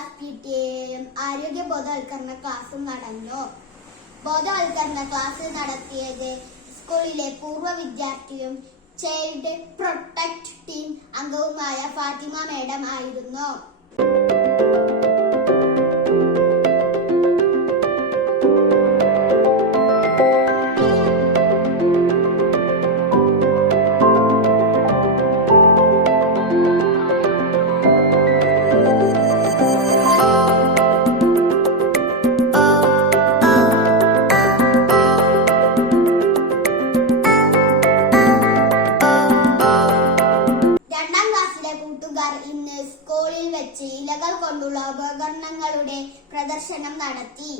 Class PTA-യും ആരോഗ്യ ബോധവൽക്കരണ ക്ലാസും നടന്നു. ബോധവൽക്കരണ ക്ലാസ് നടത്തിയത് സ്കൂളിലെ പൂർവ്വ വിദ്യാർത്ഥിയും ചൈൽഡ് പ്രൊട്ടക്ട് ടീം അംഗവുമായ ഫാത്തിമ മേഡം ആയിരുന്നു. കൂട്ടുകാർ ഇന്ന് സ്കൂളിൽ വെച്ച് ഇലകൾ കൊണ്ടുള്ള ഉപകരണങ്ങളുടെ പ്രദർശനം നടത്തി.